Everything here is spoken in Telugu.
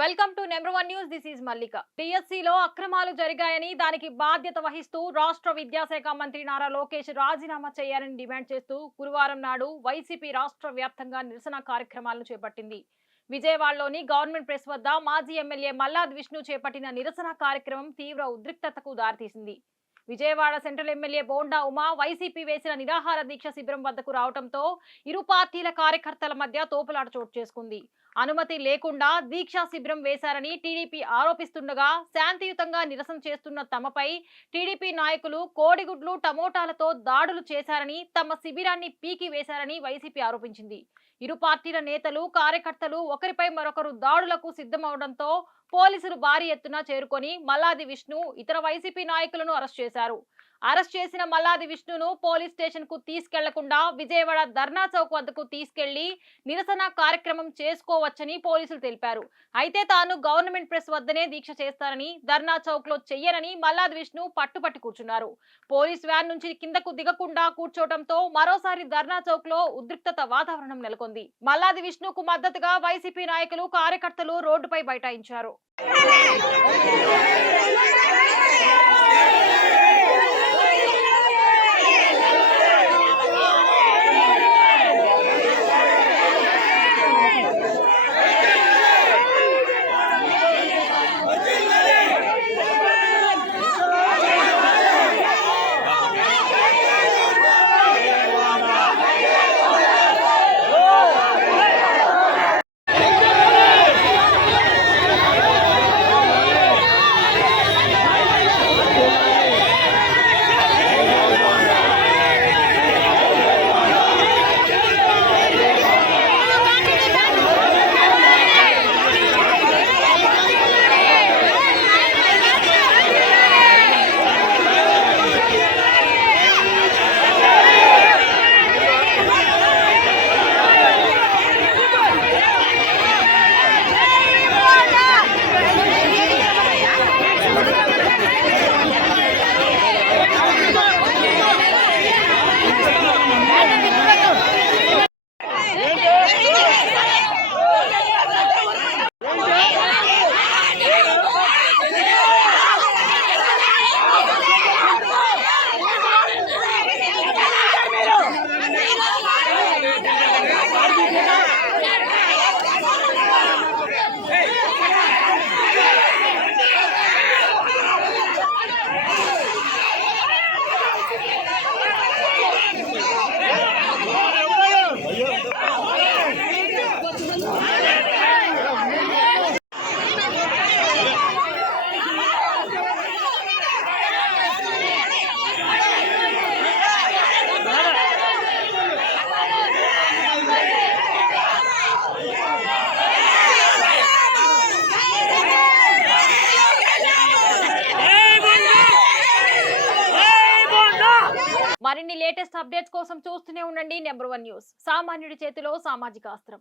Welcome to number 1 news. This is Mallika. టీఎస్సీలో అక్రమాలు జరిగాయని దానికి బాధ్యత వహిస్తూ రాష్ట్ర విద్యాశాఖ మంత్రి నారా లోకేష్ రాజీనామా చేయాలని డిమాండ్ చేస్తూ గురువారం నాడు వైసీపీ రాష్ట్ర వ్యాప్తంగా నిరసన కార్యక్రమాలను చేపట్టింది. విజయవాడలోని గవర్నమెంట్ ప్రెస్ వద్ద మాజీ ఎమ్మెల్యే మల్లాది విష్ణు చేపట్టిన నిరసన కార్యక్రమం తీవ్ర ఉద్రిక్తతకు దారితీసింది. Vijayawada central MLA bonda Uma YCP వేసిన నిరాహార దీక్ష శిబిరం వద్దకు రావడంతో ఇరు పార్టీల కార్యకర్తల మధ్య తోపులాట చోటు చేసుకుంది. అనుమతి లేకుండా దీక్షా శిబిరం వేశారని టీడీపీ ఆరోపిస్తుండగా శాంతియుతంగా నిరసన చేస్తున్న తమపై టీడీపీ నాయకులు కోడిగుడ్లు టమోటాలతో దాడులు చేశారని, తమ శిబిరాన్ని పీకి వేశారని వైసీపీ ఆరోపించింది. ఇరు పార్టీల నేతలు కార్యకర్తలు ఒకరిపై మరొకరు దాడులకు సిద్ధమవడంతో పోలీసులు భారీ ఎత్తున చేరుకొని మల్లాది విష్ణు ఇతర వైసీపీ నాయకులను అరెస్ట్ చేశారు. అరెస్ట్ చేసిన మల్లాది విష్ణును పోలీస్ స్టేషన్ కు తీసుకెళ్లకుండా విజయవాడ ధర్నా చౌక్ వద్దకు తీసుకెళ్లి నిరసన కార్యక్రమం చేసుకోవచ్చని పోలీసులు తెలిపారు. అయితే తాను గవర్నమెంట్ ప్రెస్ వద్దనే దీక్ష చేస్తారని, ధర్నా చౌక్ లో చెయ్యరని మల్లాది విష్ణు పట్టుపట్టి కూర్చున్నారు. పోలీస్ వ్యాన్ నుంచి కిందకు దిగకుండా కూర్చోవడంతో మరోసారి ధర్నా చౌక్ లో ఉద్రిక్తత వాతావరణం నెలకొంది. మల్లాది విష్ణుకు మద్దతుగా వైసీపీ నాయకులు కార్యకర్తలు రోడ్డుపై బైఠాయించారు. మరిన్ని లేటెస్ట్ అప్డేట్స్ కోసం చూస్తూనే ఉండండి నెంబర్ 1 న్యూస్. సామాన్యుడి చేతిలో సామాజిక అస్త్రం.